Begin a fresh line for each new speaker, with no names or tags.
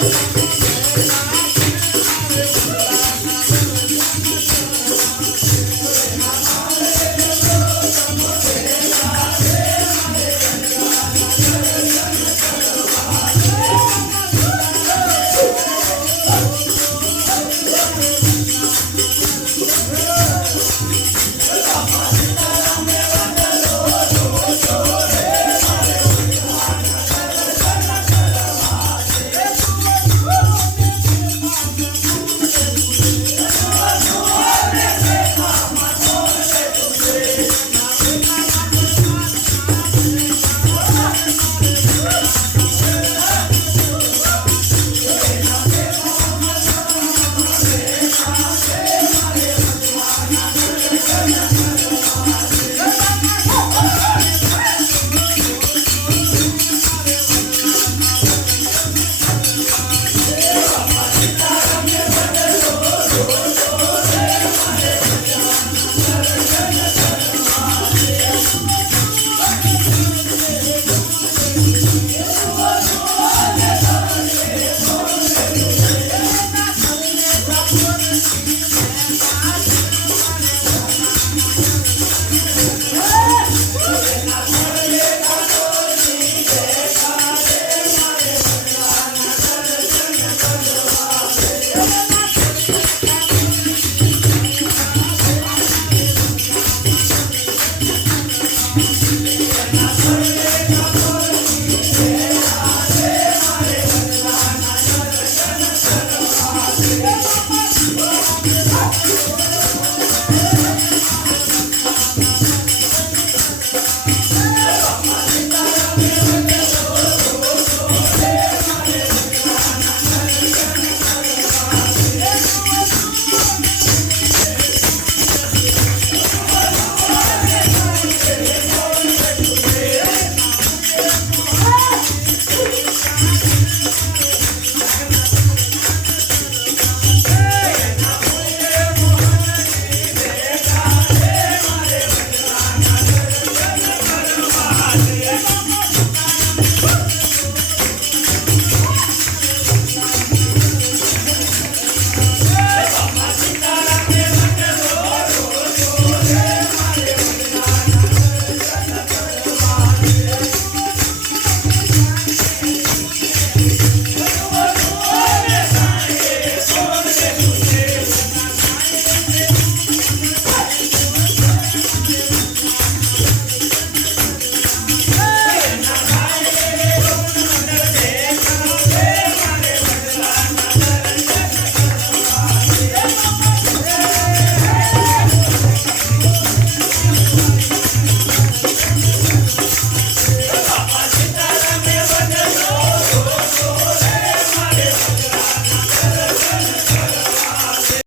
Thank oh. you.